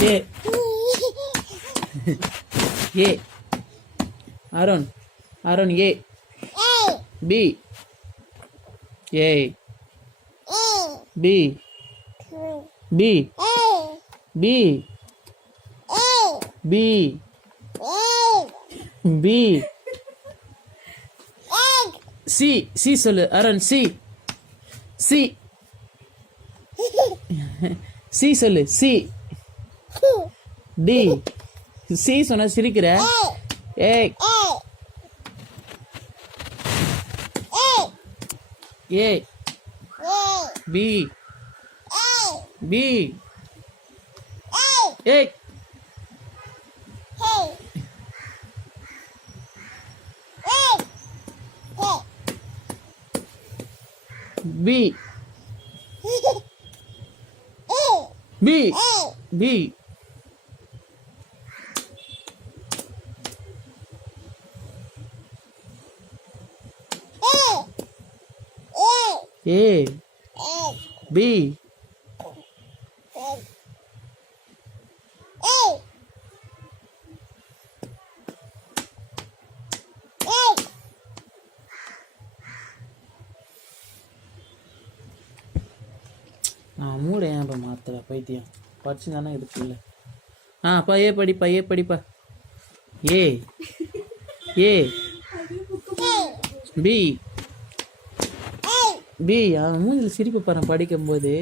A A Arun Arun A B A B B B B B C C சொல்லு Arun C C C சொல்லு C D C சொன்ன சிரிக்கிற A A B B A B B B A B நான் மூட ஏன் இப்போ மாத்தல பைத்தியம் படிச்சு தானே இருக்குல்ல ஏ படிப்பா ஏ படிப்பா ஏ ஏ பி பி அவன் மூஞ்சில் சிரிப்பு பாரு படிக்கும்போது